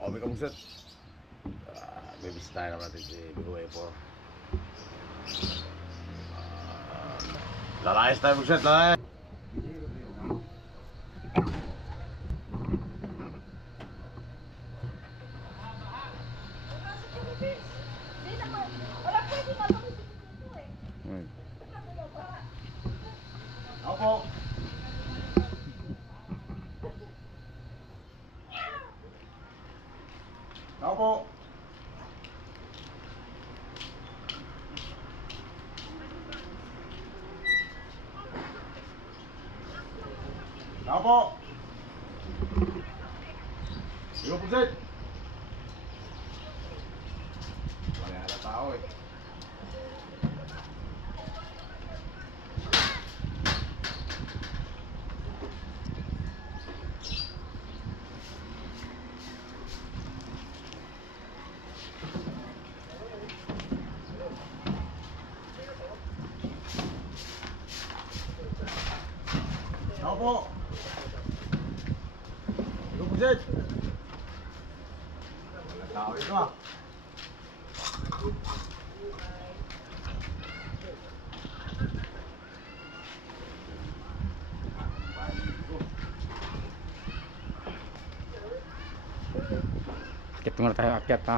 O, may kamusit. Bibisitahin naman natin si BOA4. Lalayas tayo magset, lalayas. Opo. Opo. Opo. Ikaw po, Sir. Wala na tao eh. Opo. Ikaw po, Sir. Tao ito ah. Akit muna tayo, akyat ha.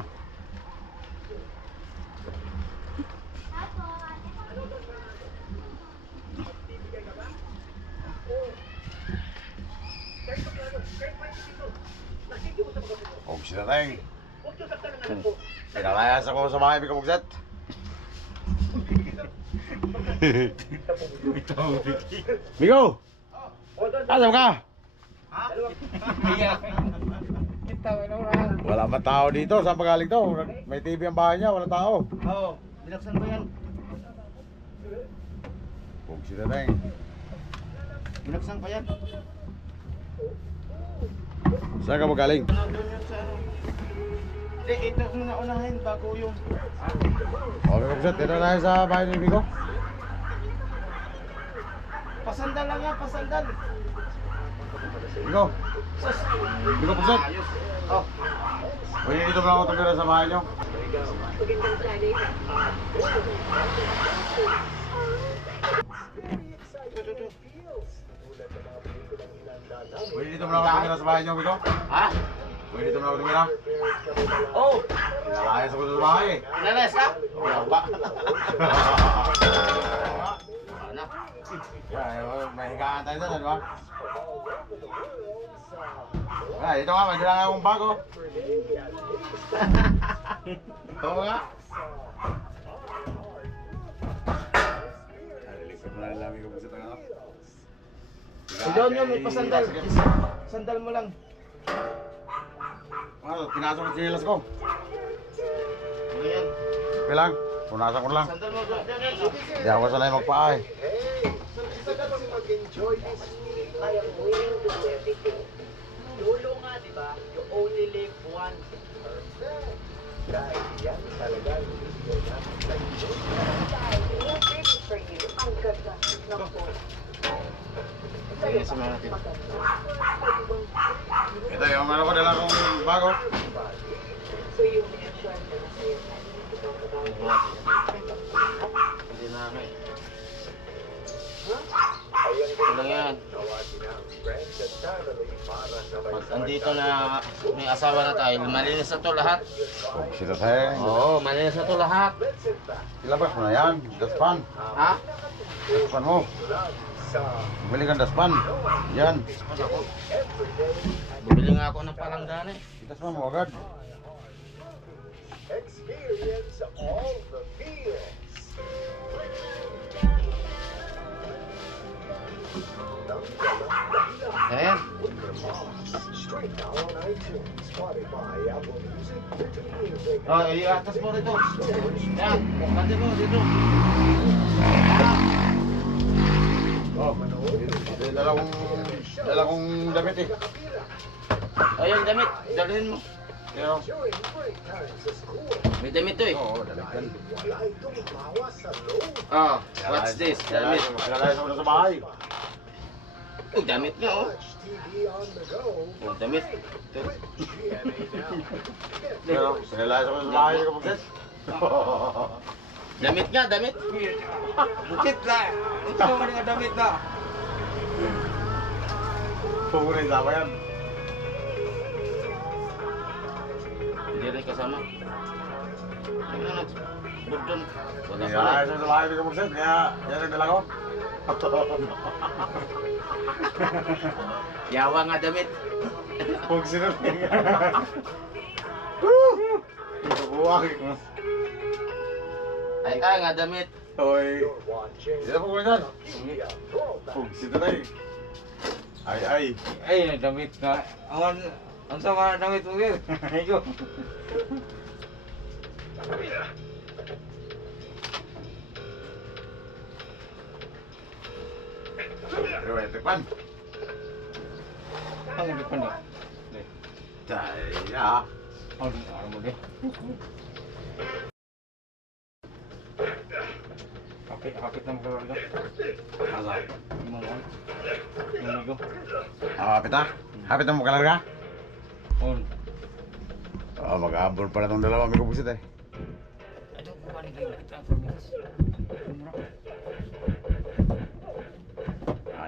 O, sila tayong. Pinalayas ako sa mga ibig kamugset. Migo! Alam ka? Wala man tao dito. Saan pa galing to? May TV ang bahay niya. Wala tao. Oo, binaksan ko yan. Huwag sila tayong. Binaksan ko yan. Saan ka magaling? Doon yun sa ano. Hindi, ito muna unahin bago yung... Okay kamugset. Dito na tayo sa bahay ni Migo. Pasandal lang nga, pasandal. Migo. Migo kamugset. Oh, Pwede dito ba ako tumira sa bahay niyo? Pwede dito ba ako tumira sa bahay niyo, Migo? ha? Pwede dito ba ako tumira? Oh, Pinalayas ako sa bahay eh. nalas ka? Wala ba? Ano? Yeah, may higaan tayo doon, di ba? Ah, dito nga, may dala nga akong bago. Ito nga. Nalilikod mo na lang namin kung gusto nga. Doon yun, may pasandal. Sandal mo lang. Ano, pinasok ang sinilas ko. Ano yan? Okay lang, punasan ko lang. Sandal mo doon. Hindi ako sanay magpaa eh. Mag-enjoy this feeling. I am willing to do everything. Lolo nga, di ba? You only live once. Perfect. Dahil yan talaga ang video natin sa iyo. Dahil yung baby for you, ang ganda ng phone. Sige, samahan natin. Ito yung ano ko, dala kong bago. So you mentioned na sa'yo na Hindi na ano eh. Ano lang yan? Pag andito na may asawa na tayo, malinis na to lahat. Oh, sila tayo. Oo, malinis na to lahat. Ilabas mo na yan, daspan. Ha? Daspan mo. Bumili kang daspan. Yan. Bumili nga ako ng palanggana eh. Daspan mo agad. experience all the feels. Ayan. Straight now on iTunes, Spotify, Apple Music, YouTube Music. Oh, iatas mo rito. Yan, bukati mo dito. Oh, ito yung dala kong damit eh. Ayun, damit. Dalhin mo. Pero, During break times sa school, May damit to eh. oo, damit yan. wala itong bawas sa load. Oh, what's this? Damit. Nagalayas ako na sa bahay. Uy, damit nga oh. Watch TV on the go. Oh, damit. Ito. GMA Now. Pero, sinilasa ko sa bahay ni Kapagset. Damit nga, damit. Bukit na. Ito mo nga damit na. Pugunin sa yan. Hindi rin kasama. Ano na? Burdon. Wala pala. Sinilasa ko sa bahay ni Kapagset, kaya yan ang dala ko. Yawa nga damit. Huwag sinunod. Buwag. Ay, nga damit. Hoy. You're watching Sino po ko yan? Media World. Huwag sinunod. Ay. Ay, damit na. Ang sama damit mo yun. Ikaw. Pero, etikman. Ang hindi pa na. Daya. Ano mo din? Kapit na magkaroon. Asa? Mga amigo. Hapit na? Hapit na mo kalarga? On. Mag-aabol pala itong dalawa, may Kapagset eh. Ano ko ba nila kita for minutes?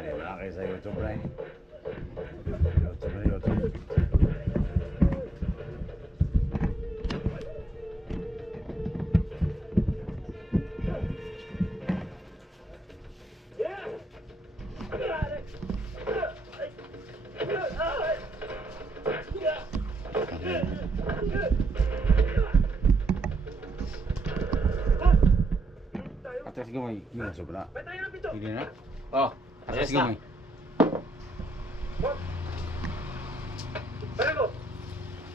Di ba na kayo sa YouTube na eh. YouTube. Atas gamay. YouTube na. Hindi na. Oh, Atas ayos na. gamay. Pero,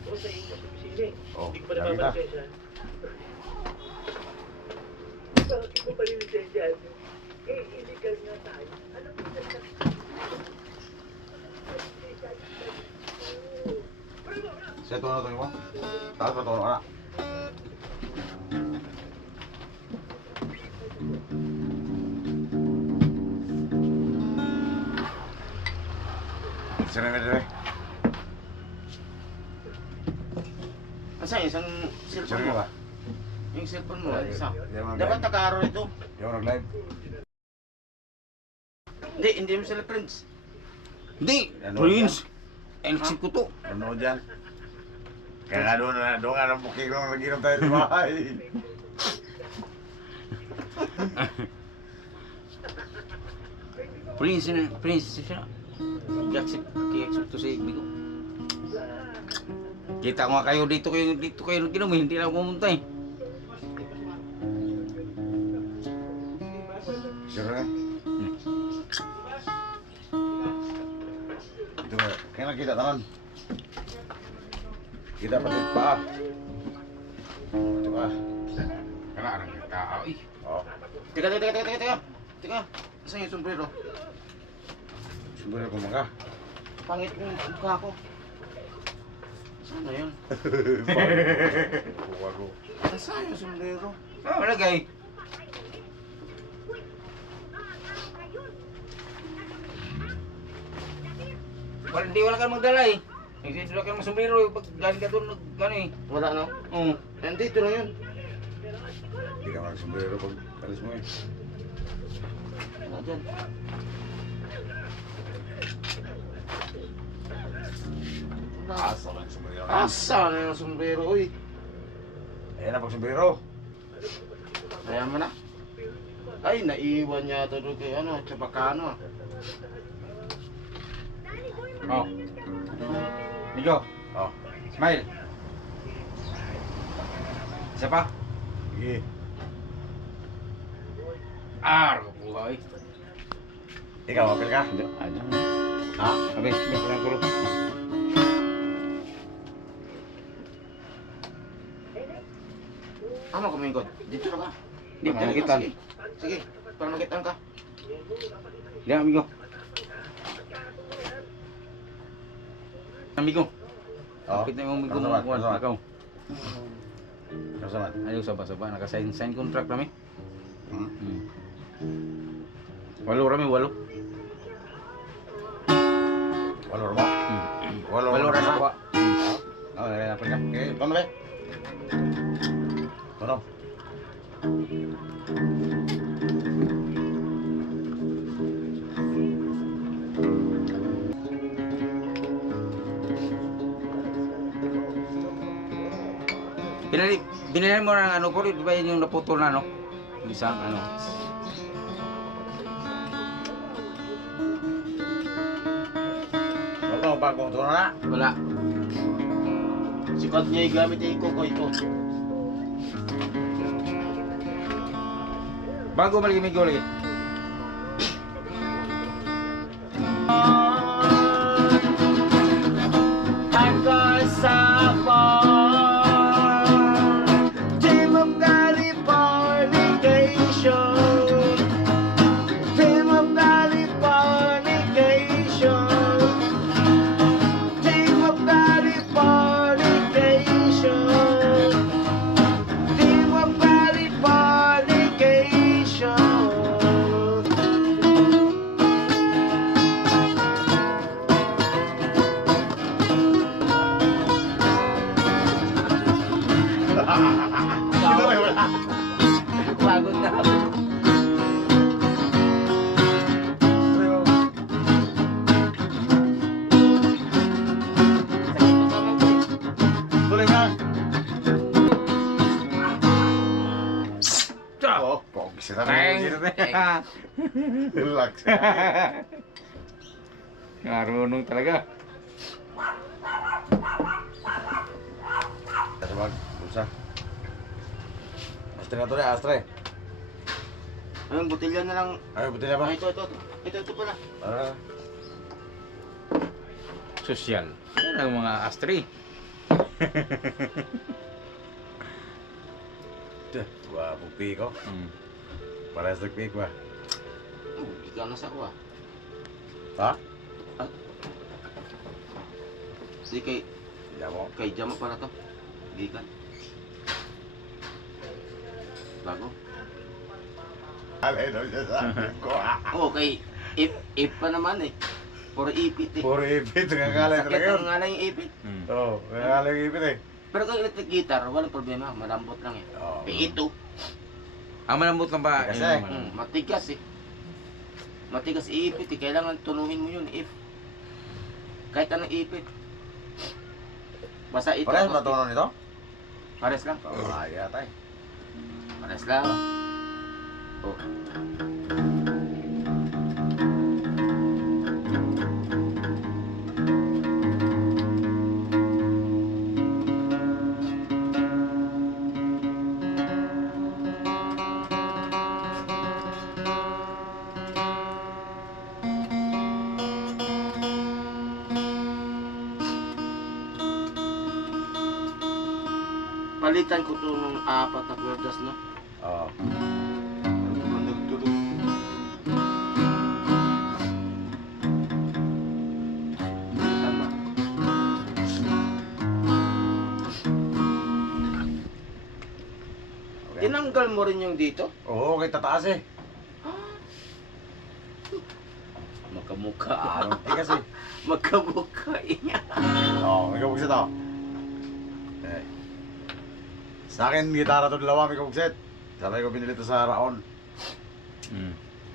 kung sa inyo sa pisine, Oh, hindi ko pa lagi na. naman bakit mo pa rin lisensya? Eh, illegal nga tayo. Alam mo na Saya tuwa na ito mo. Tapos patuwa ka na. Sino na dito eh? Asa isang Sino cellphone na mo? ba? Yung cellphone mo, isa. Yung mga Dapat live. naka-aro ito. Yung nag-live. Hindi mo sila prints. Hindi! Ano Prince! Elchip ko to. Ano dyan? Kaya nga doon nga ng bukik nung nag-inom tayo sa bahay. Prince siya. I-accept to sa igbi ko. Kita ko nga kayo dito kayo nag-inom eh. Hindi na ako pumunta eh. Sure na? Ito ba? Kaya nakita tanan. Kita pati pa. Ito ba? Kala arang tao eh. Oh. Teka. Saan yung sombrero? Siguro ko mga. Pangit yung mukha ko. Saan na yun? Kuha ko. Saan yung sombrero? Ah, malagay. Wala ka magdala eh. Hindi wala ka masumbrero eh. Pag galing ka doon, gano'n eh. Wala no? Oo. Nandito na yun. Hindi ka mag-sombrero pag alis mo eh. Wala dyan. Wala. Asa ka sombrero? Asa na yung sombrero, uy. Ayan na pag sombrero. Kaya mo na. Ay, naiwan niya ito doon kay ano, Chabacano. Oh. Nigo, Oh. smile. Isa pa? Sige. Kuha eh. Ikaw, apel ka? Ano? Ha? Abay, may parang kulo. Ano kumingkod? Dito na ka. Di, makitan. Sige, para magitan ka. Di, amigo. Amigo. Oh. Kapit na yung amigo mo Kasamat, kuha kasamat. ikaw. Kasamat. Ayaw saba-saba. Nakasign contract kami. Hmm? Walo rami, walo. Walor mo? Walor Valor na ako. Oh, nalapin ka. Okay, tono ba? Tono. Binili mo ng ano po, di ba yun yung naputol na no? Yung isang ano. Wala, bagong tono na. Wala. Sikat niya gamit niya yung kuko ito. Bago maligimig ulit. Hanggang sa bar, Team of Californication, Team of Californication, Team of Californication, Team of Californication. Pagod na ako. Tuloy na. Ciao. Oh, pogis na Teng. Relax. Marunong talaga. Ito bag, bulsa. Astre na to na, astre. Ayun, butilya na lang. Ay, buti na ba? Ah, ito pala. Ah, Sosyal. Yan ang mga astri. wah, bukti ko. Parehas nagpik ba? Ikaw na sa ako ah. Ha? Hindi Hindi mo. kay Jama para to. Gikan. Bago. Alay daw siya sa akin ko. Oo, kay if pa naman eh. Puro ipit eh. Puro ipit, nakakalay Sakit talaga yun. ang nga lang yung ipit. Oo, nakakalay yung ipit eh. Pero kung electric guitar, walang problema. Malambot lang eh. Oo. Eh ito, Ang malambot lang ba? Kasi. Yung ano. matigas eh. Matigas ipit eh. Kailangan tunuhin mo yun if. Kahit anong ipit. Basta ito. Parehas ba tono nito? Pares lang. Oo, yata eh. Pares lang. Oh. Palitan ko to ng 4 na kwerdas, no? Oo. Palitan ba? Okay. Tinanggal mo rin yung dito? Oo, kay tataas eh. Magkamukha. Anong tigas eh. Magkamukha niya. Oo, may kabugsit ako. Eh. Sa akin, gitara to dalawa, may kabugsit. Sabay ko binili to sa Raon.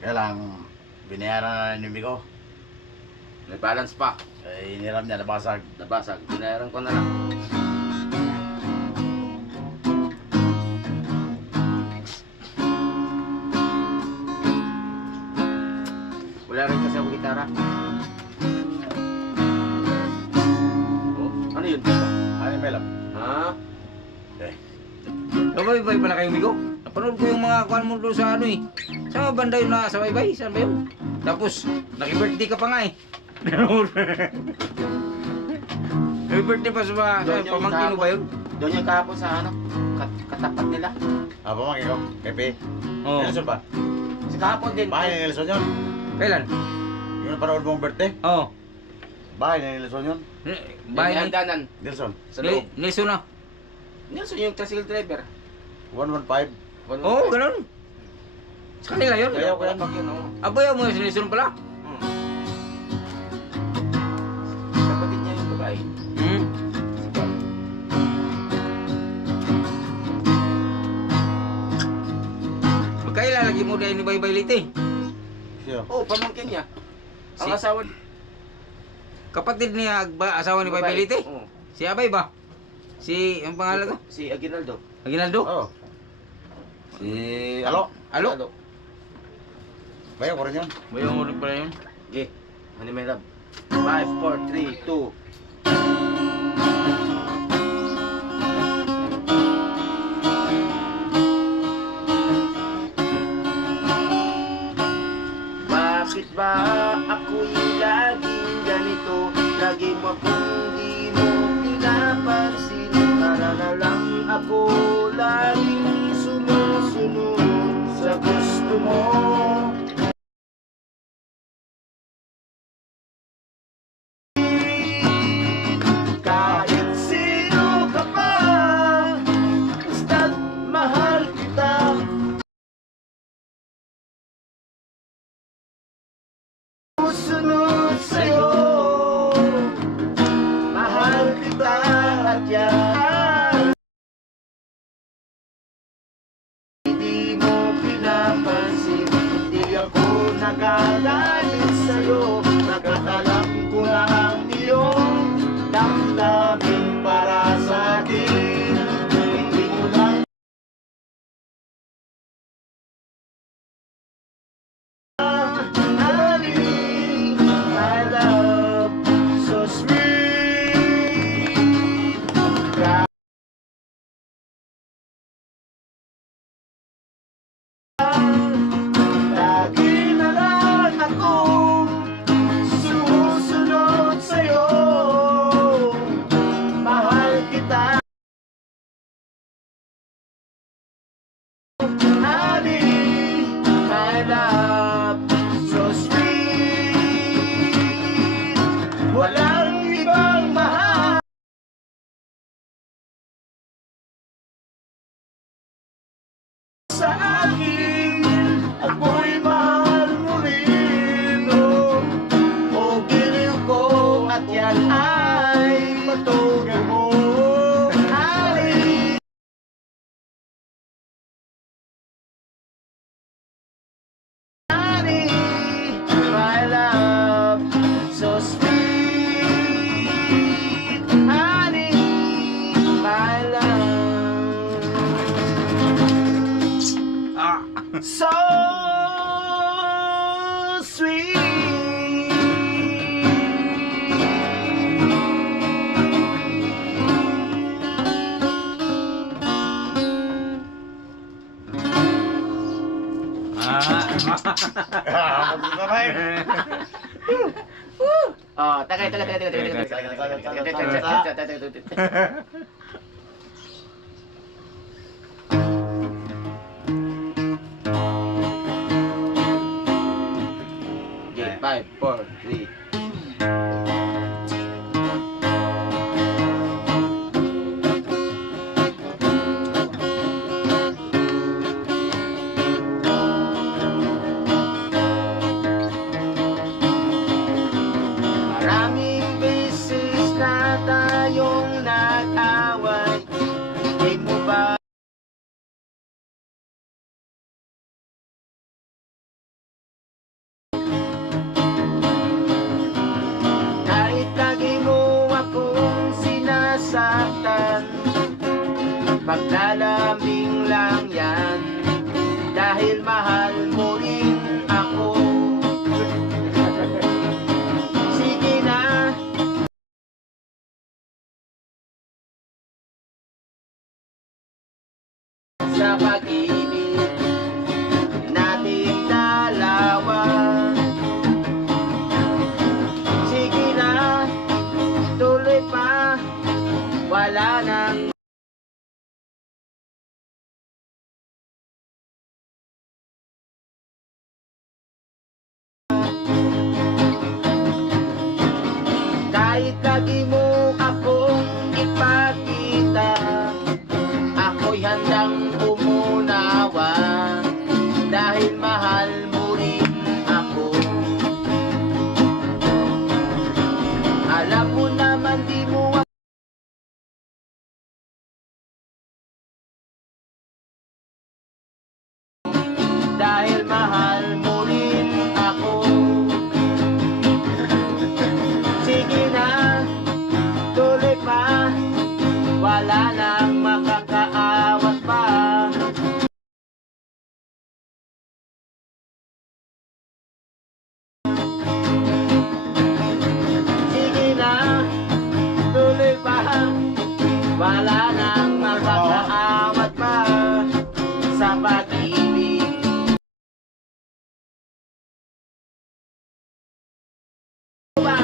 Kaya lang, binayaran na ni Miko. May balance pa. Eh, iniram niya, nabasag. Nabasag. Binayaran ko na lang. Wala rin kasi ako gitara. Oh, ano yun? Ano yung melap? Ha? Eh, Sabay-bay pala kayo, Migo. Napanood ko yung mga kuhan mo doon sa ano eh. Sa banda yun na sabay-bay. Saan ba yun? Tapos, naki-birthday ka pa nga eh. Naki-birthday pa sa mga Doon yung pamangkin mo ba yun? Doon yung kahapon sa ano? Katapat nila. apa mang ikaw? Pepe? Oo. Nelson ba? Si kahapon din. Bahay ni Nelson yun. Kailan? Yung napanood mong birthday? Oo. Bahay ni Nelson yun. Bahay May ni hagdanan. Nelson. Sa loob. Nelson na. Nelson yung tricycle driver. 115. Oo, ganun. Sa kanila yun. Kaya ko yan. Yun, oh. Aboy mo si Nelson pala. lagi mo dahil ni Baybay Liti. Siya. Oh, pamangkin niya. Ang Si- asawa Kapatid niya, asawa ni Baybay Liti. Oh, Si Abay ba? Si, ang pangalan to? si Aguinaldo. Aguinaldo? Oh. Si Alo. Alo? Bayo ko rin yun. Bayang mo rin pala yun. Okay, ano may love? 5, 4, 3, 2. Bakit ba ako'y laging ganito? Lagi mo akong di mo pinapansin. Para na lang ako laging sumusunod sa gusto mo. Kahit sino ka pa, basta't mahal kita. Susunod sa'yo, mahal kita at yan. Hindi mo pinapansin, hindi ako nagagalit sa'yo. Nagkatalam ko na ang iyong damdamin para sa'kin. Hindi mo lang honey, my love, so sweet. Lagi na lang akong sumusunod sa'yo. Mahal kita, honey, my love, so sweet. Walang ibang mahal sa akin. Ako'y mahal mo rin, oh. O giliw ko at yan ay matugan mo. Honey, honey, my love, so sweet. Honey, my love, Ah! so sweet. Ah, sabay. Oh, tagay. Okay, 5, 4, 3. Maraming beses na tayong nag-away. Di mo ba kahit lagi mo akong sinasaktan, paglalambing lang yan, dahil mahal mo rin ako. Sige na, sa pag-ibig nating dalawa. Sige na, tuloy pa, wala nang kahit lagi mo akong ipakita, ako'y handang umunawa, dahil mahal mo rin ako. Alam mo naman di mo dahil wala nang makakaawat pa sa pag-ibig. Ba?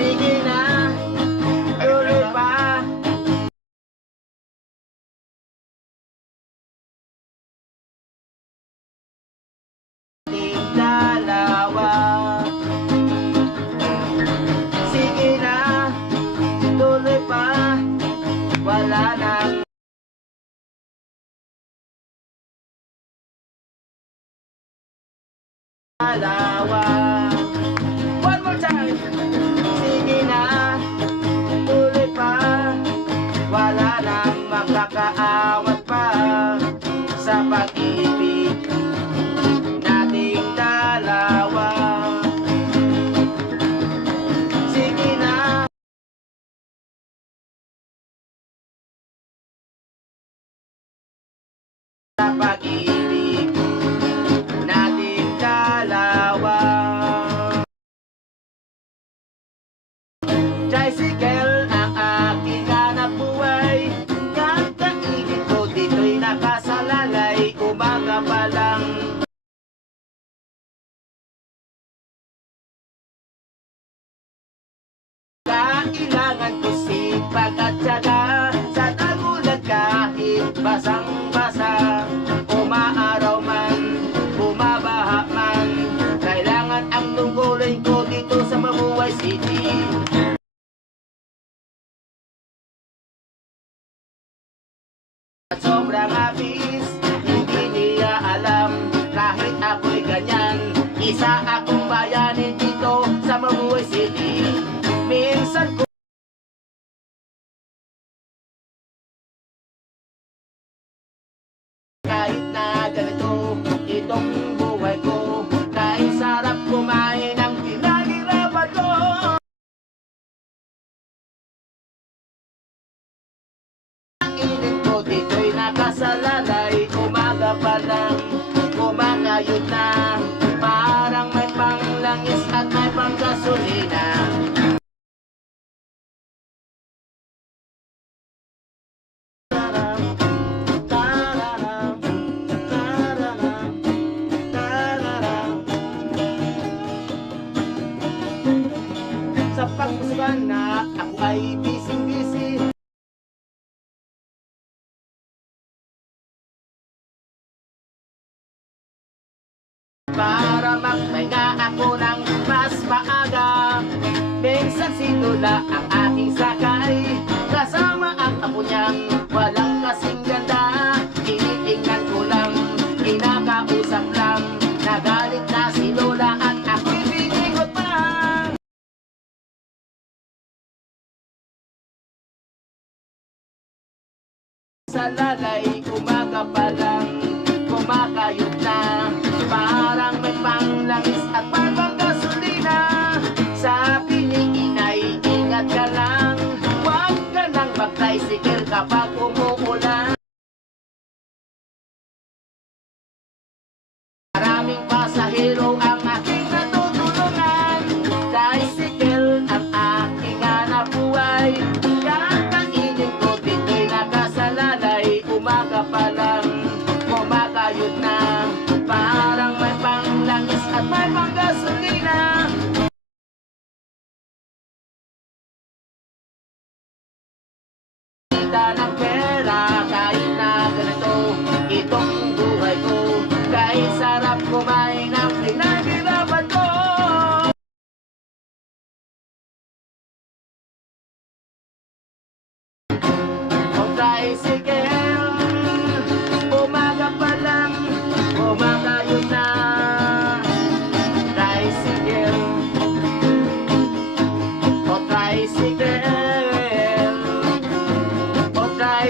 Sige na, tuloy pa. Ating dalawa. Sige na, tuloy pa. Wala nang dalawa. One more time. Sige na, tuloy pa. Wala nang makakaawat pa sa pag-ibig nating dalawa. Sige na, sa pag-ibig nating dalawa. Tricycle ang aking hanap buhay. Kakaigit ko dito'y nakasalalay. Umaga pa lang kailangan ko sipag at tiyaga. Sa tagulat kahit basang-basa, umaaraw man, bumabaha man, kailangan ang tungkulin ko dito sa Mabuhay City. At sobrang abis, hindi niya alam, kahit ako'y ganyan, isa akong bayanin dito sa Mabuhay City. Minsan ko kahit na ganito, itong buhay ko, kahit sarap kumain ang pinaghirapan ko. Ang init ko dito'y nakasalalay, umaga pa lang, kumakayod na, parang may panglangis at may panggasolina. Sa pagpusukan na ako ay busy-busy, para magpahinga ako ng mas maaga. Minsan sinula ang aking sakay, kasama ang apo niyang walang kasing ganda. Tinitingnan ko lang, kinakausap lang, nagalit na si Lola at ako'y biningot pa. Sa lalay, umaga pa lang, kumakayod na, parang may panglangis at parang gasolina. Sabi ni inay, ingat ka lang, huwag ka nang mag-tricycle kapag umuulan. Maraming pasahero ang aking natutulungan, tricycle ang aking hanap buhay. Kakainin ko dito'y nakasalalay, umaga pa lang, kumakayod na, parang may panglangis at may panggasolina. Kita ng pera kahit na ganito, itong buhay ko, kahit sarap kumain ang pinaghirapan ko. O tricycle, umaga pa lang, kumakayod na. Tricycle, o tricycle, o tricycle.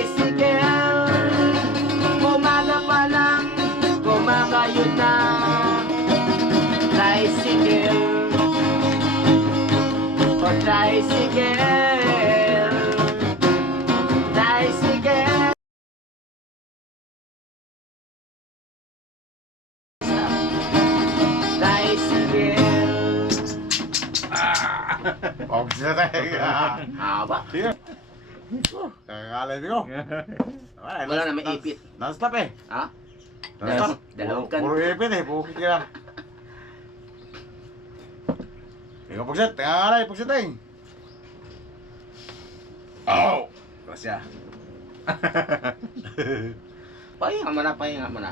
Tricycle, tricycle. Tricycle. Pagkabugsit na tayo. Haba. Sige. Kakakalay ko. Wala na, may ipit. Non-stop eh. Ha? Non-stop. Dalawang kan. Puro ipit eh. Pukit ka lang. Ikaw pagsit. Kakakalay. Pagsit eh. Oh! Grasya. Pahinga mo na, pahinga mo na.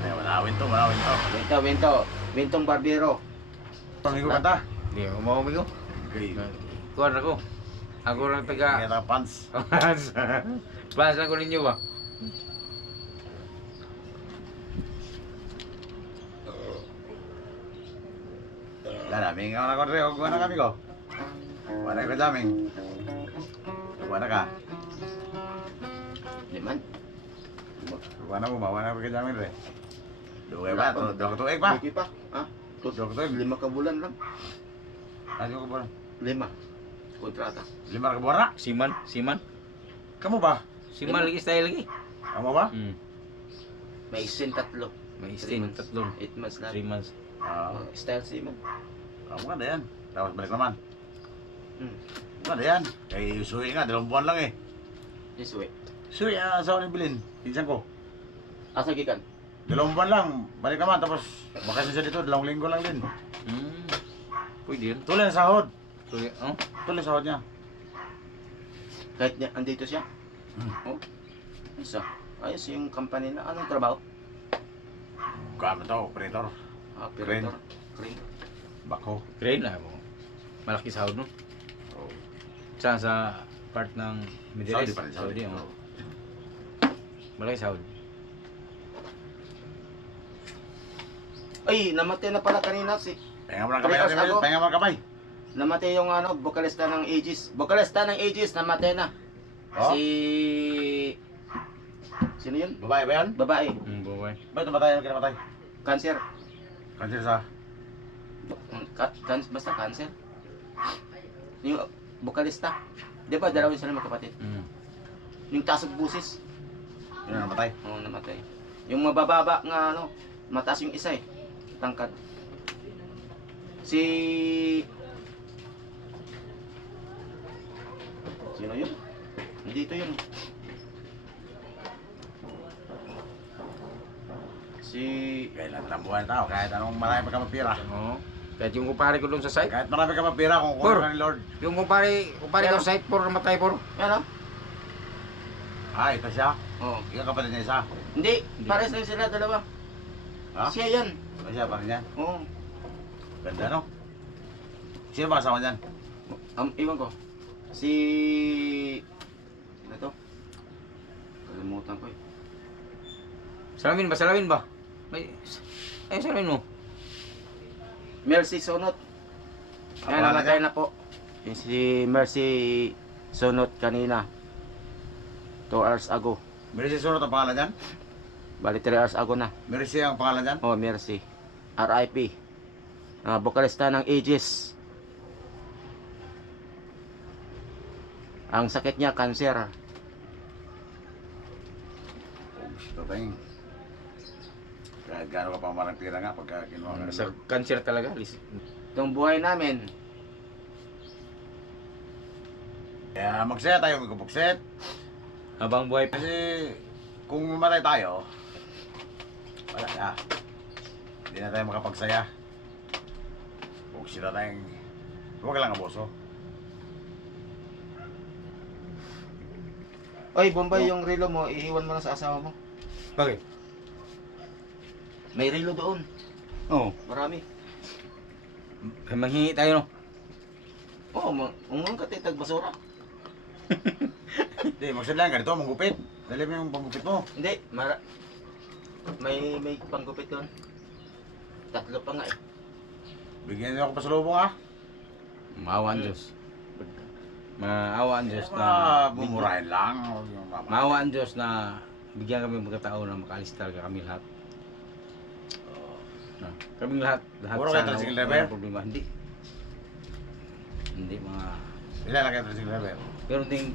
Ay, malawin to. Malawin to. Wintong barbero. Pangin ko kanta. Hindi ako maumigo. Okay. Kuhan ako. Ako lang taga... Kaya pants. Plans lang ko ninyo ba? Daming ako na ko rin. Huwag na kami ko. Wala ko daming. Wala ka. Liman. Wala mo ba? Wala ko daming rin. Dugay ba? Dugay tuig ba? Okay pa. Ha? Dugay tuig. 5 ka bulan lang. Ano ka ba? 5. Kontrata. 5 ka buwan na? Siman. Kamu ba? Siman lagi style lagi. Kamu ba? May isin 3. May istin, tatlong. 8 months na. 3 months. Style si mo. Kamu ka na yan. Tapos balik naman. Hmm. Ano na yan? Eh, suwi nga. 2 buwan lang eh. This way. Suwi, asawa ni Bilin. Pinsan ko. Asa gikan? 2 buwan lang. Balik naman. Tapos, bakasyon siya dito. 2 linggo lang din. Pwede yun. Tuloy ang sahod. Oh? Tuloy ang sahod niya. Kahit niya, andito siya? Hmm. Oh. Isa. Ayos yung company na. Anong trabaho? Kama to, operator. Operator. Crane. Bako. Crane na mo. Malaki sahod no? Oh. Saan sa part ng Middle Saudi East? pa rin. Saudi. oh. Malaki sahod. Ay, namatay na pala kanina si... Pahinga mo ng kamay. Parehas ako. Pahinga mo ng kamay. Namatay yung vocalista ng Aegis. Vocalista ng Aegis, namatay na. Oh? Si... Sino yun? Babae ba yan? Babae. Buhay. Ba't namatay? Ano kinamatay? Cancer. Kanser sa... Basta cancer. Yung vocalista. Di ba, dalawa sila magkapatid? Yung tasog busis. Yun ang namatay. Oo, namatay. Yung mabababa nga mataas yung isa eh. Tangkad. Si... Sino yun? Dito yun. Si... Kailan lang buhay tao. Kahit anong marami pa ka mapira. Oo. Kahit yung kumpare ko doon sa site. Kahit marami ka mapira kung Por. kunin ka ni Lord. Yung kumpare ko sa site, puro namatay puro. Ano? Ah, ito siya. Oo. Ikaw kapatid niya isa. Hindi, pares lang sila dalawa. Ha? Siya yan. Ito siya, parang yan. Oo. Ganda no? Sino ba kasama dyan? Iwan ko. Si... Ano to? Kalimutan ko eh. Salamin ba? May... Ay, salamin mo. Mercy Sonot. Yan, Apa namatay niya? na po. Yung si Mercy Sonot kanina. 2 hours ago. Mercy Surot ang pangalan dyan? Bali 3 hours ago na. Mercy ang pangalan dyan? Oh, Mercy. RIP. Vocalista ng Aegis. Ang sakit niya, cancer. Oh, ito tayong. Kahit gano'n ka pa marang pira nga pagka kinuha ka ni Sa Lord. cancer talaga. Itong buhay namin, Kaya magsaya tayo, may kupukset. Habang buhay pa. Kasi kung mamatay tayo, wala na. Hindi na tayo makapagsaya. Huwag sila tayong... Huwag lang abuso. Oy, Bombay, yung relo mo, iiwan mo na sa asawa mo. Bakit? May relo doon. Oo. Marami. Manghingi tayo no? Oo, umang katitag basura. Hindi, magsadlan ganito, manggupit. Dali mo yung panggupit mo. Hindi, may panggupit doon. 3 pa nga eh. Bigyan niyo ako pasalubong ha. Maawa ang Diyos. Maawa ang Diyos na... Bumurahin lang. Huwag yung mama. Maawa ang Diyos na bigyan kami magkataon na makaalis talaga kami lahat. Kaming lahat Puro kayo sana, tricycle walang driver? problema. Hindi. Hindi, mga... Ilan lang kayo tricycle driver? Pero ding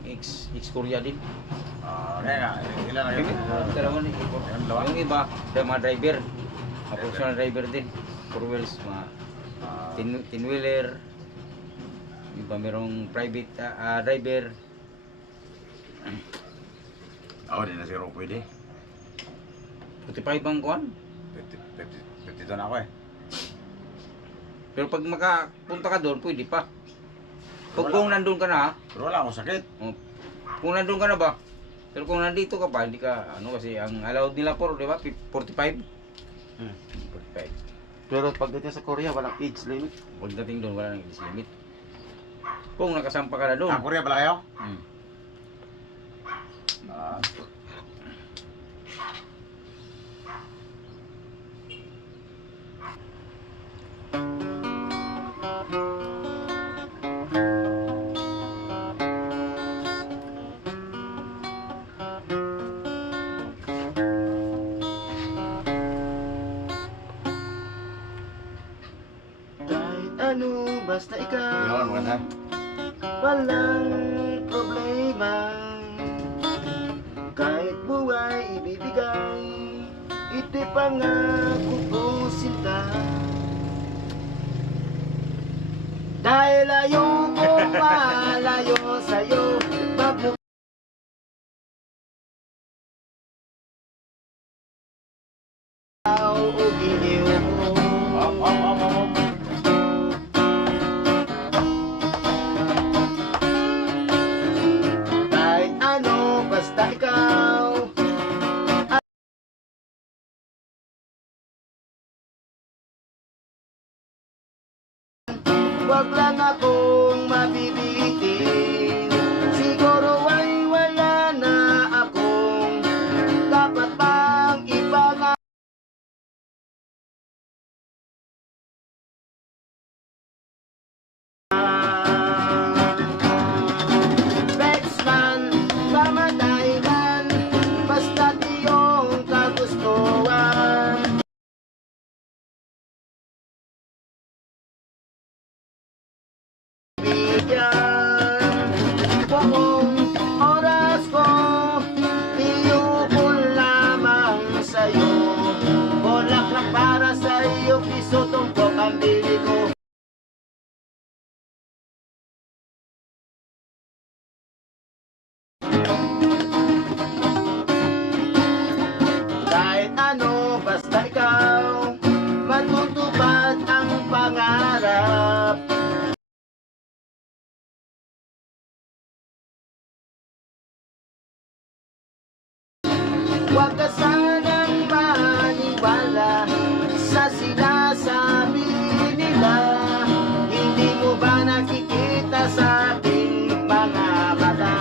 ex-Korea din. Kaya nga, ilan lang kayo? Dalawa ni Dalawa? Yung iba, mga driver. Mga professional driver din. 4 wheels, mga Ah, 10-wheeler. Iba merong private driver. Ako din na siguro pwede. 45 ang kuhan. 52 na ako eh. Pero pag makapunta ka doon, pwede pa. Pag kung nandun ka na, Pero wala akong sakit. kung nandun ka na ba? Pero kung nandito ka pa, hindi ka, ano kasi, ang allowed nila di ba? 45? 45. Pero pagdating sa Korea, walang age limit. Pagdating doon, wala nang age limit. Kung nakasampa ka na doon. Korea pala kayo? Hmm. Ah, Kahit ano, basta yun, ikaw, maganda. walang problema. Kahit buhay ibibigay, ito'y pangako ko sinta. Dahil ayoko malayo sa'yo, magmukha o giliw mo. Kahit ano, basta ikaw. Wag lang akong mabibitin. Siguro ay wala na akong dapat pang ipangarap. Bexman, mamatay man, basta't iyong kagustuhan. Bigyan buong oras ko, iukol lamang sa'yo. Bulaklak para sa'yo, piso tumpok ang bili ko. Kahit ano, basta ikaw, matutupad ang pangarap. Huwag ka sanang maniwala sa sinasabi nila. Hindi mo ba nakikita sa aking mga mata?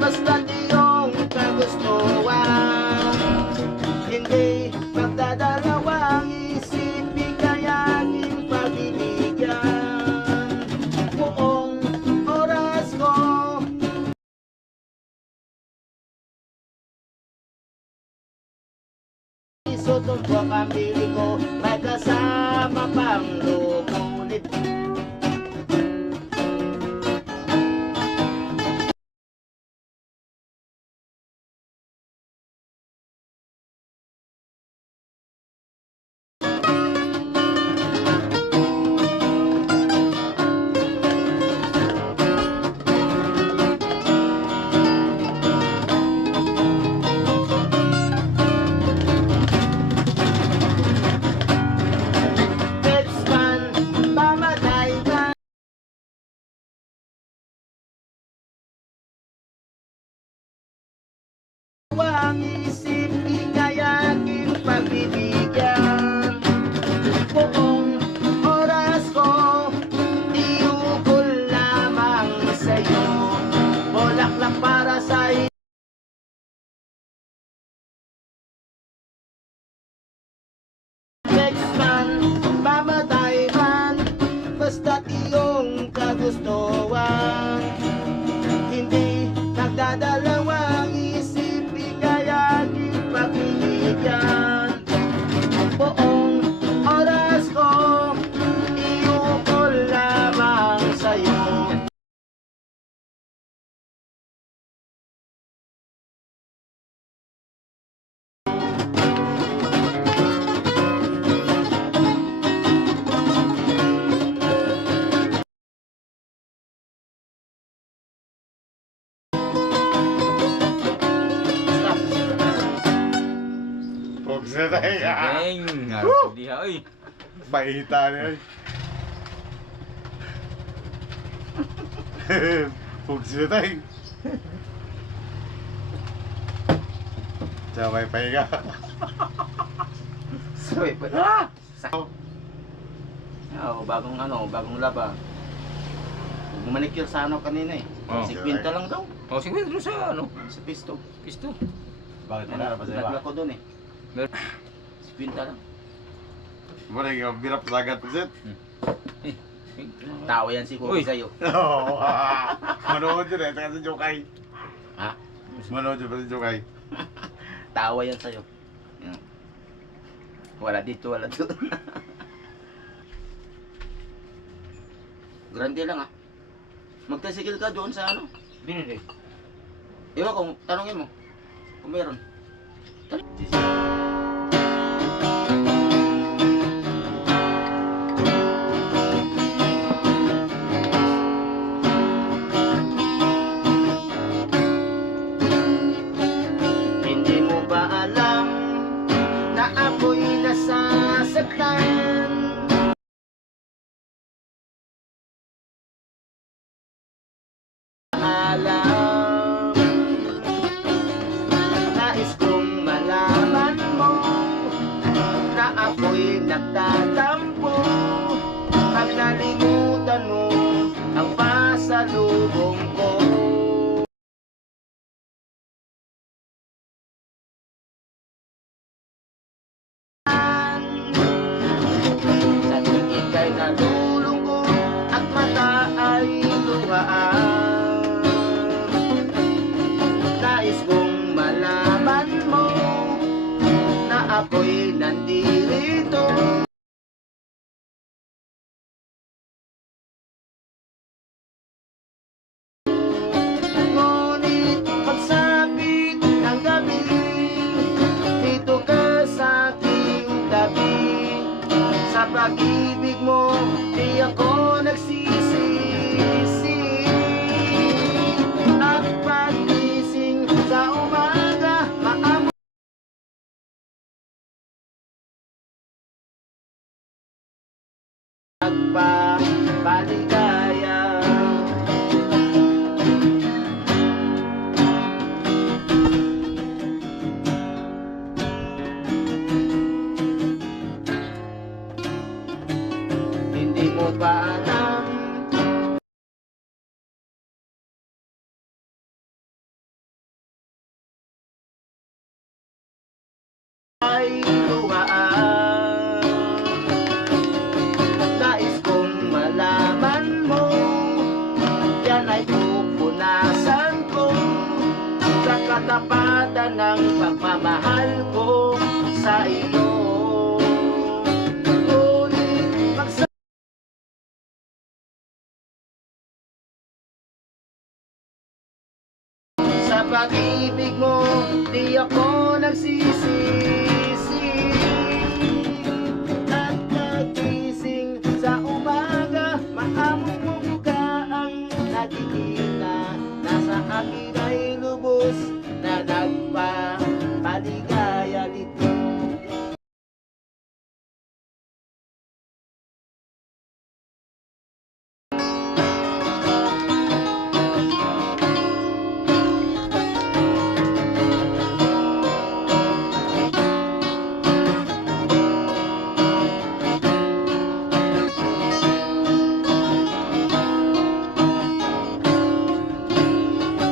Basta't iyong kagustuhan, hindi magdadalawang isip, bigayangin pagbibigyan. Buong oras ko, piso tumpok ang bili ko, may kasama pang lukulit. Bexman, mamatay tayo. Deng, harap diha oy. Baita niya. Pugsi na tayo. Sabay pahinga. Sabay pa. Ah! Oo, bagong laba. Manicure sa ano kanina eh. Oh. 50 lang daw. Oh, sige dito sa ano, Sa pisto. pisto. Bakit na pa sa iba? Nagla ko doon eh. Mer- 50 lang. Muna yung birap sa agad pagsit. Eh, Tao yan si Kuko Uy. sa'yo. Oo. Manood yun eh. Taka sa Jokay. Ha? Manood yun pa sa Jokay. Tawa yan sa'yo. Yan. Wala dito, wala doon. Grande lang ah. Magtasikil ka doon sa ano? Dinili. Ewan ko, tanongin mo. Kung meron. Hindi mo ba alam na ako'y nasasaktan? Alam, nais kong malaman mo na ako'y nagtatampo pag nalimutan mo ang pasalubong ko. Sa tuwing ika'y nalulungkot at mata ay luhaan, nais kong malaman mo na ako'y nandito. Ngunit pagsapit ng gabi, dito ka sa aking tabi. Sa pag-ibig mo, di ako nagsisisi. At pagising sa umaga, maamo paligaya. Hindi mo ba alam ay luhaan? Nais kong malaman mo, yan ay pupunasan ko sa katapatan ng pagmamahal ko sa iyo. Ngunit sa pag-ibig mo, di ako nagsisisi. At nagising sa umaga, maamong mukha ang nakikita. Nasa akin ay lubos na nagpapaligaya dito.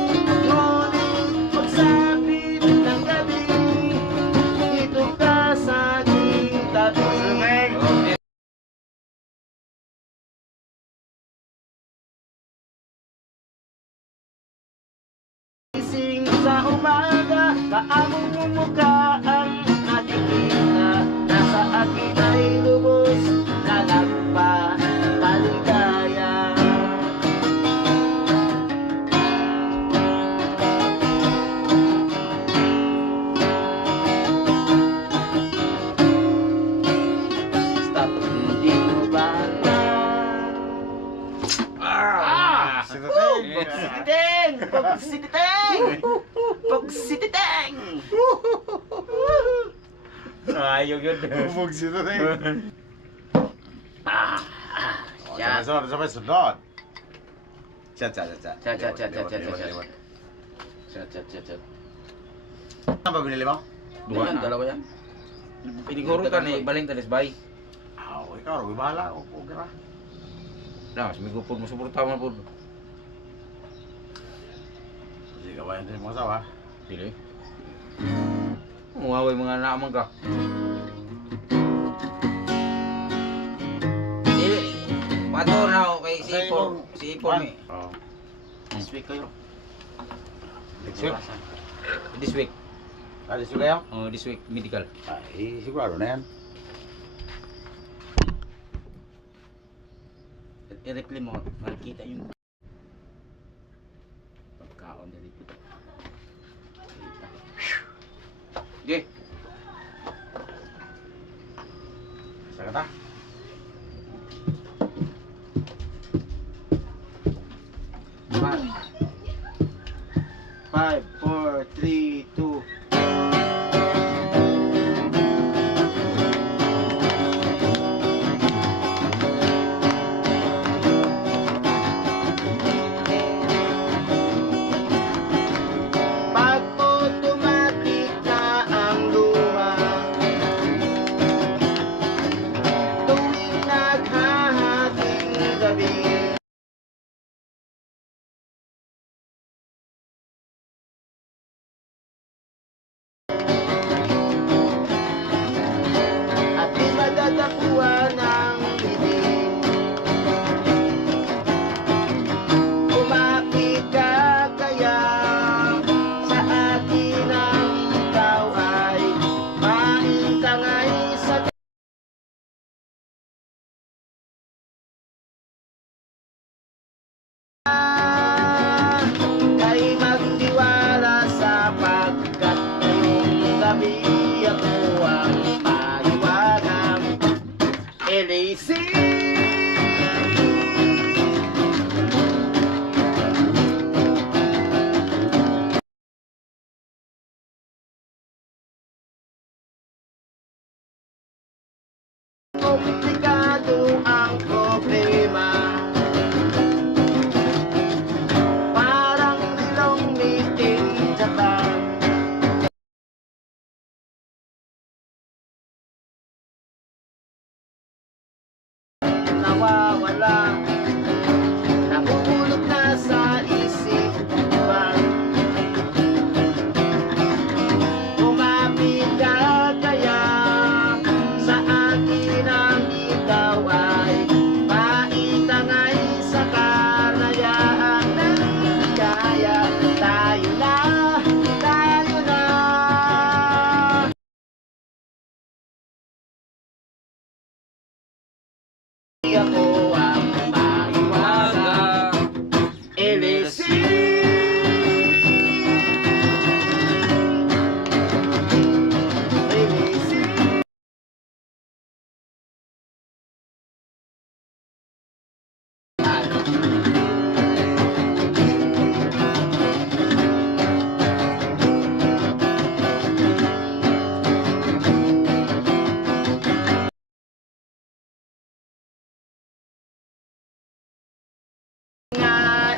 Ngunit pagsapit ng gabi, dito ka sa aking tabi. Gising sa umaga, maamong mumukha ang nakikita. Nasa akin ay lubos na nagpapaligaya. Stop, hindi mo ba alam? Ah! Pagsititeng! Pagsititeng! Pagsititeng! Ayog yun. Bubog si ito eh. Shot. Sabay, sunod. Chat. Shot. Ano ba binili mo? Dua na. Dalawa yan. Piniguro ka ni Baling Talisbay. Ikaw, rin bahala. Okay ra. Nah, seminggu pun suportahan pun. Sige, kabayan din mo sawa. Dili. Umaway mga anak man ka. Dili. Pato na ako kay Sipon. Sipon eh. Oo. This week kayo. Next week? This week. Alis ko kayo? Oh, this week medical. Ay, sigurado na yan. I-reclaim mo. Makikita yung pagkaon na dito. Okay. Saka ta? Five, 4, 3, 2. Pag automatic na ang luha, tuwing naghahating gabi, at di madadapuan ng hiling. Kumapit ka kaya sa akin ang ikaw ay maitangay sa kay magtiwala sapagkat ngayong gabi ako ang paliwanag. LAC komplikado ang problema, parang nilong meeting Japan. Nawawala, nabubulot na sa isipan. Kumapit ka kaya sa akin ang ikaw ay maitangay sa kalayaan ng kaya. Tayo na, tayo na. Ako ang maiwaga. LAC LAC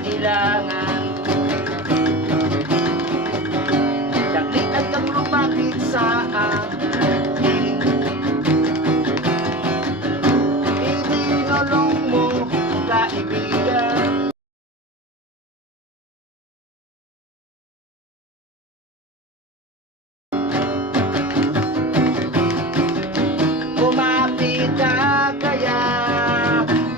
kailangan daglian kang lumapit sa akin, itinulong mo kaibigan. Kumapit ka kaya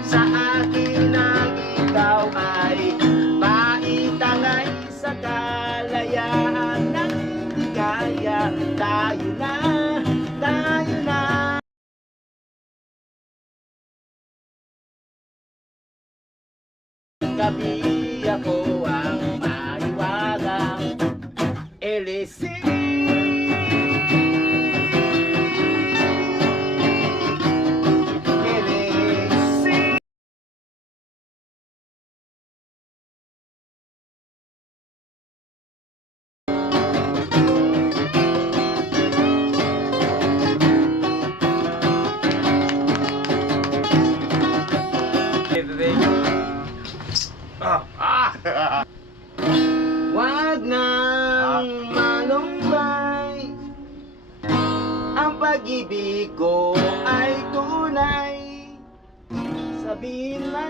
sa akin ang ikaw ay maitangay sa kalayaan ng kaya. Tayo na, tayo na. Gabi ako ang maiwagang LAC. LAC.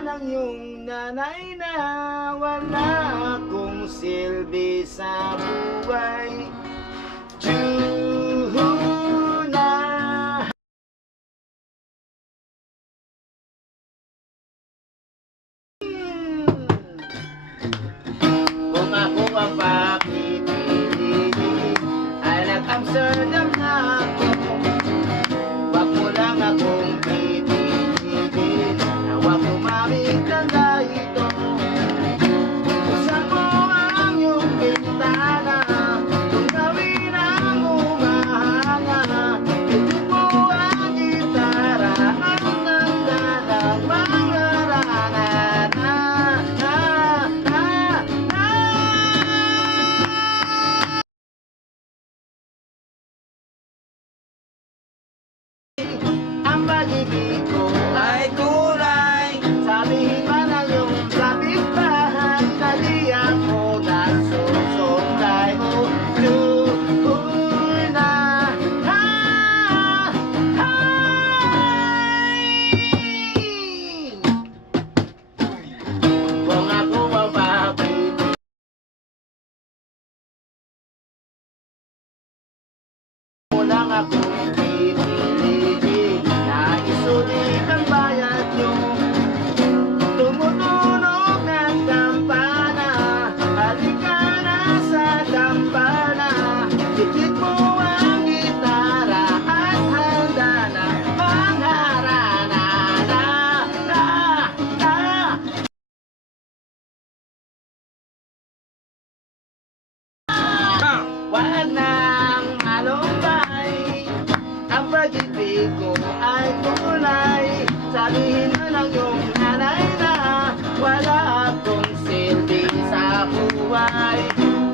ng iyong nanay na wala akong silbi sa buhay. Tuna. Kung ako ang papipiliin ay nag-Amsterdam na ako. Wag mo lang akong pipiliin na wag lumamig ka dito. Buksan mo ang iyong bintana, kung gawin ang umahanga. Itut mo ang gitara, ang ganda ng mga rana. Ang pag-ibig ko ay tunay. Sabihin man ang iyong kapitbahay na di ako nagsusunday. Oh, tuna. Kung ako ang papipiliin, mo lang akong pipiliin na isulit ang bayad nyo. Tumutunog ng kampana, halika na sa kampana. Dikit mo ang gitara at handa na mangharana na. Wag nang malumbay, ang pag-ibig ko ay kulay. Sabihin mo lang yung nanay na wala akong silbi sa buhay.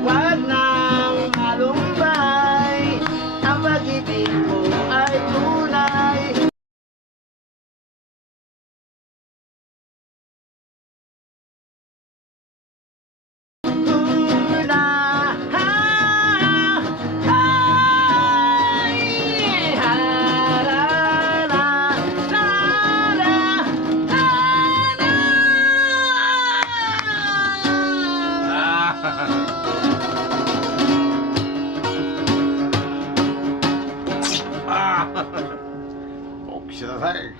Wag nang malumbay, ang pag-ibig ko ay kulay. Tuna. Okay siya tayo.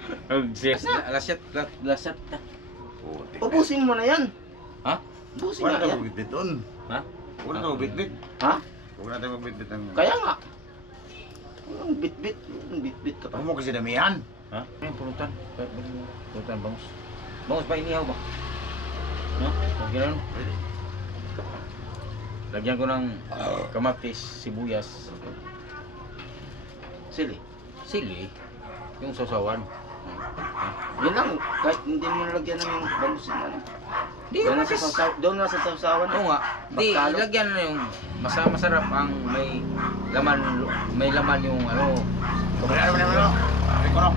Lasat na. Puti. Ubusin mo na yan. Ha? Ubusin Wala na na yan. magbitbit doon. Ha? Wala na magbitbit. Ha? Huwag natin magbitbit ng... Kaya nga. Ang bit-bit. Ang bit-bit ka pa. Huwag mo kasi damihan. Ha? Ayun, pulutan. Pulutan, bangus. Bangus pa inihaw ba? No? Huwag yan. Lagyan ko ng kamatis, sibuyas, Sili. sili, yung sasawan. Yun lang. Kahit hindi mo nalagyan ng balusin na lang. Di, kamatis. Doon na sa sausawan. Oo nga. Di, Pagkalo. ilagyan na yung masarap ang may laman yung ano. Wala naman naman. Sabi ko no.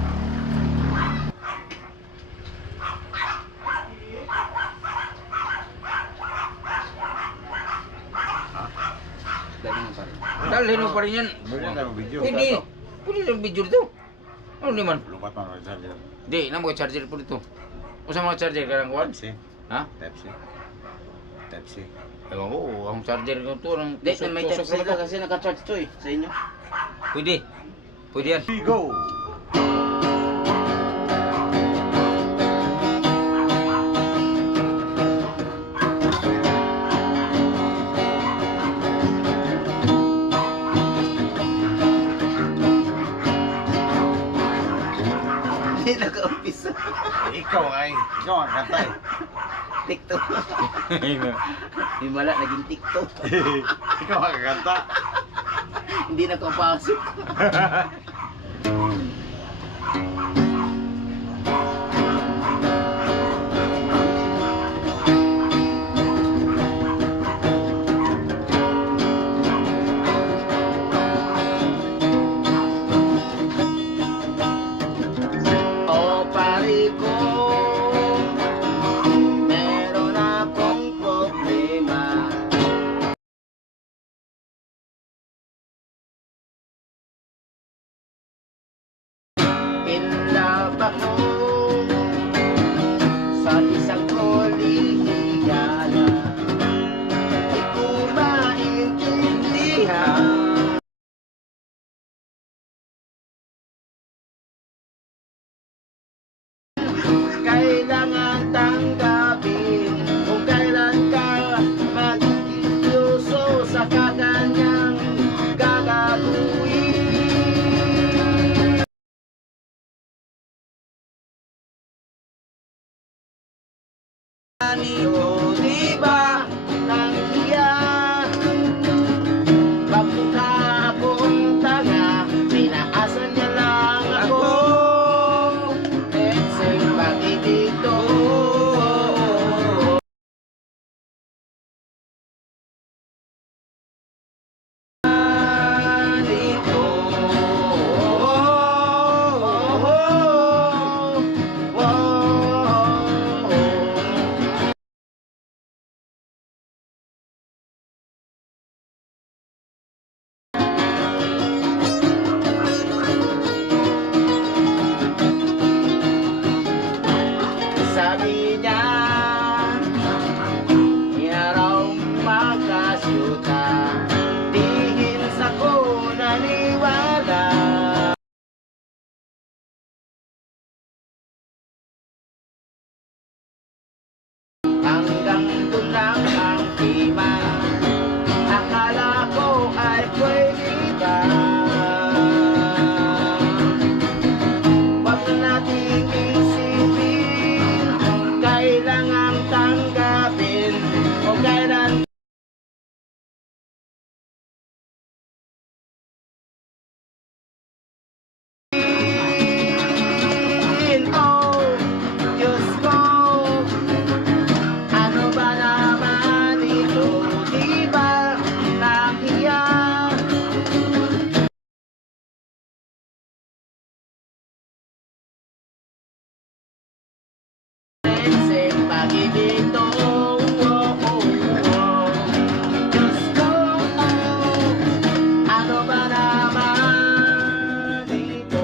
Ganyan pa rin. Dalhin mo pa rin yan. Wala na mag-video. Pwede. Pwede yung video dito. Ano naman? Lupat man ang charger. Di, na mga charger po dito. Usa mga charger ka lang kuwan? Type C. Ha? Type C. Type C. Ewan ko, ang charger ko to ng Hindi, may tusok text na sila to. kasi naka-charge to eh. Sa inyo. Pwede. Pwede yan. Go! Hindi naka-umpisa. Ikaw ay. Ikaw ang kanta eh. TikTok. Himala, naging TikTok. Ikaw ang kanta. Hindi nakapasok. O pare ko, meron akong problema. In love ako sa kailangan tanggapin kung kailan ka magiging seryoso sa kakanyang gagawin. Nito, di ba, nang iya pagmukha akong tanga, pinaasan niya lang ako. Let's say, bakit dito? Dito. Sabi niya, raw magkasyuta, dihil sa ko naniwala. Hanggang doon lang ang tima, akala ko ay pwede ba? Wag na nating isipin, kailangang tanggapin o kailan oh, Diyos ko, ano ba naman ito, di ba nahiya? Sensei, pagi dito, Diyos ko, ano ba naman ito?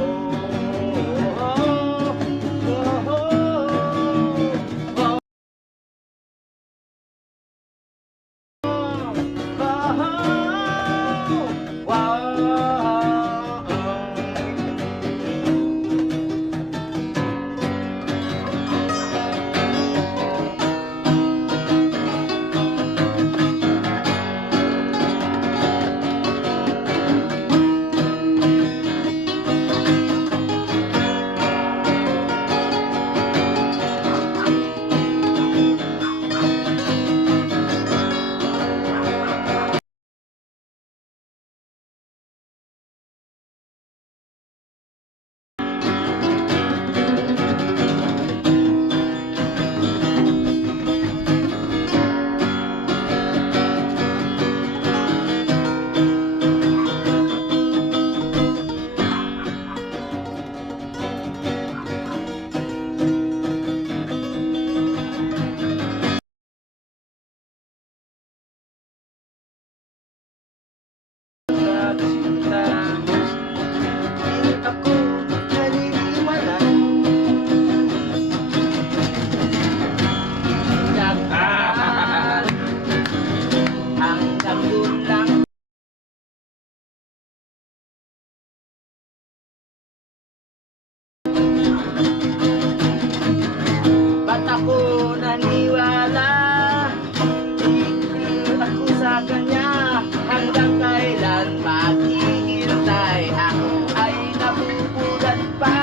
Ako naniniwala. Hanggang doon lang. Ba't ako naniwala? Hindi ako sa kanya. Hanggang kailan maghihintay, ako ay nabubulat pa.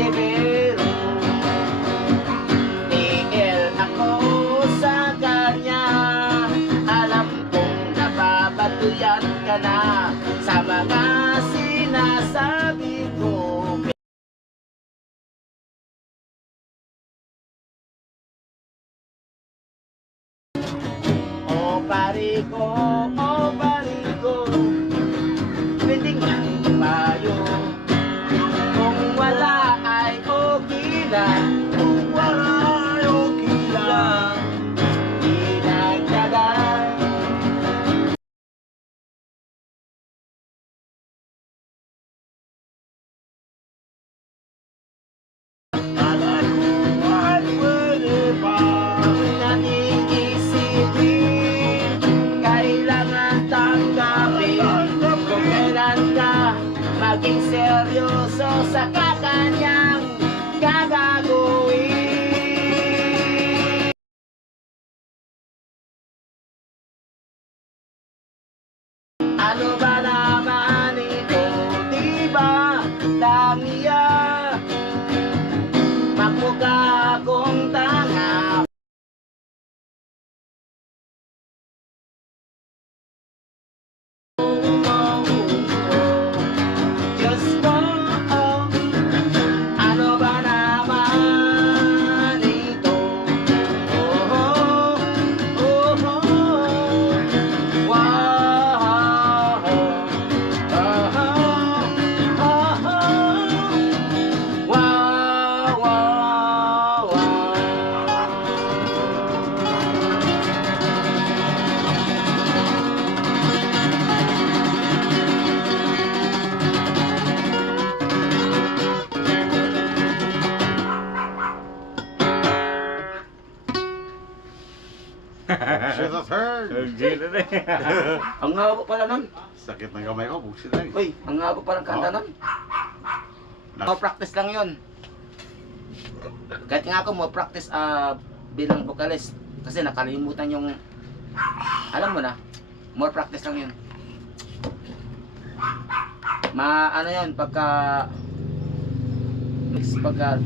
Libero, tigil ako sa kanya. Alam kong napapatuyan ka na sa mga sinasabi ko. O pare ko, pwede nga tayo. Kung wala ay okay lang, kung wala ay okay lang, dinagdagan. Kala ko ay pwede pa nating isipin, kailan seryoso sa kakanyang gagagawin. Ano ba naman ito, di ba tangya? Magmukha akong tanga. Diyos ko, ano ba naman ito? Oh, oh, oh, wow, oh, wow, wow, wow. Shit at hurt. Ang haba pala nun. Sakit ng kamay ko, buksit na. Uy, ang haba pala ng kanta nun. Practice lang yun. Kahit nga ako mo practice bilang vocalist. Kasi nakalimutan yung, alam mo na, more practice lang yun. Ano yun, pagka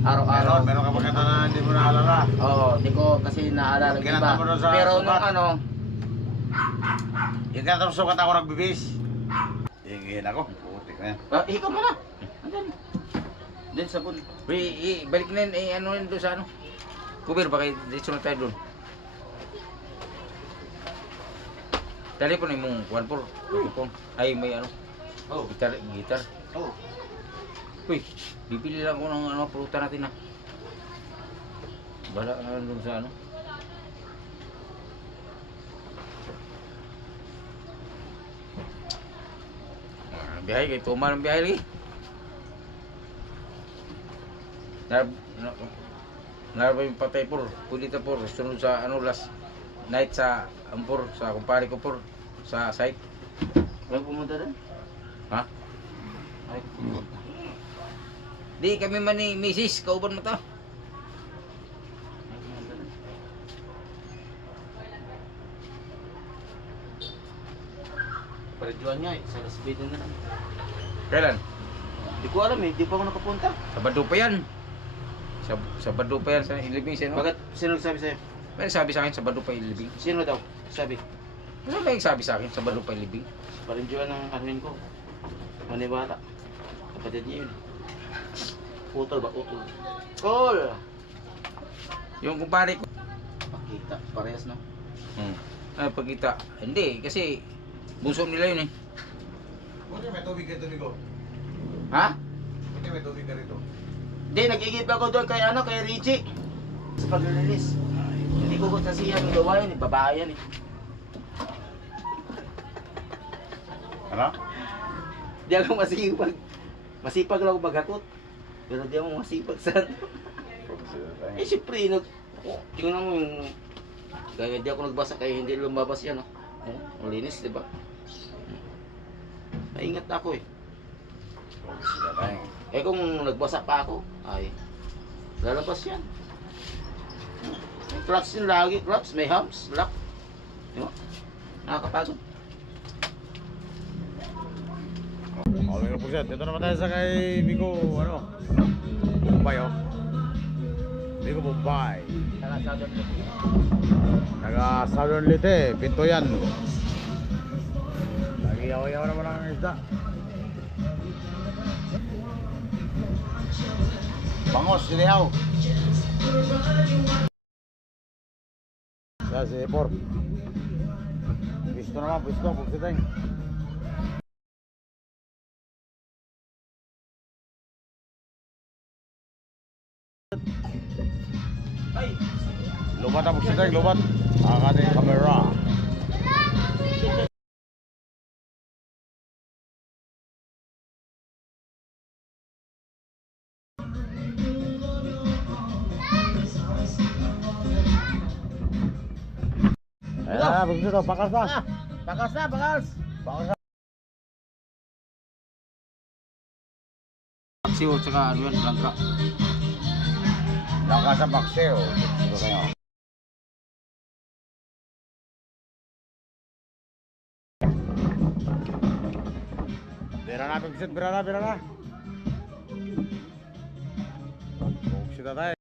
araw-araw. Meron ka magkanta na hindi mo naalala. Oo, di ko kasi naalala yung Kinanta iba. mo nun sa Pero sukat. nung ano, Yung kanta mo sukat ako nagbibis. Hingin ako. Putik na yan. ikaw mo na. Andun. Doon sa bun. Balik na yun, ano yun doon sa ano? Kubir, baka dito na tayo doon. Telepon mong 1-4. Telepon. Ay, may ano? Oh. Gitar. Oh. Uy, bibili lang ako ng ano, pulutan natin na. Bala na doon sa ano. Biyahe kay tumal ang biyahe lagi. Narap yung patay por, pulita por, sunod sa ano last night sa ampor, sa kumpare ko por, sa site. May pumunta doon? Ha? Ay, Di kami man ni Mrs. Kauban mo to. Parajuan niya eh, sa Las Vegas na lang. Kailan? Di ko alam eh, di pa ako nakapunta. Sabado pa yan. Sabado pa yan sa ilibing sino? Bakit? Sino nagsabi sa'yo? May sabi sa akin sabado pa ilibing. Sino daw? Sabi. Ano ba yung sabi sa akin sabado pa ilibing? Parajuan ng anuin ko. Manibata. Kapatid niya yun. Utol ba? Utol. Call! Yung kumpare ko. Pakita. Parehas no? Ay pagkita. Hindi kasi bunso nila yun eh. Buti may tubig ka tubig ko. Ha? Buti may tubig ka rito. Hindi, nag-igip ako doon kay ano, kay Richie. Sa pag-release. Hindi ko kasi yan gawa yan eh, babae yan eh. Ano? Di ako masipag. Masipag lang ako maghakot. Pero di ako masipag sa ano. Eh syempre, tingnan mo yung... Kaya di ako nagbasa kaya hindi lumabas yan oh. Oh, malinis, di ba? Naingat ako eh. Eh kung nagbasa pa ako, ay lalabas yan. May clutch yun lagi, clutch, may humps, lock. Di ba? Nakakapagod. Okay na po siya. Dito naman tayo sa kay Bigo, ano? Bombay, oh. Bigo Bombay. Taga Southern Leyte, Pinto yan. Lagi yaw-yaw naman ang isda. Bangos, sinihaw. Sa si Epor. Pisto naman, pisto, pugsiteng. Ay! Lubat na pugsiteng, lubat. Ang ating kamera. Ayan na, pugsito, pakas na. Bakas na, bakas! Pakas na. Paksiw, tsaka ano yan, langka. Langka sa bakseo. Sige kayo. Bira na, Bigsit. Bira na. Bugsit na tayo.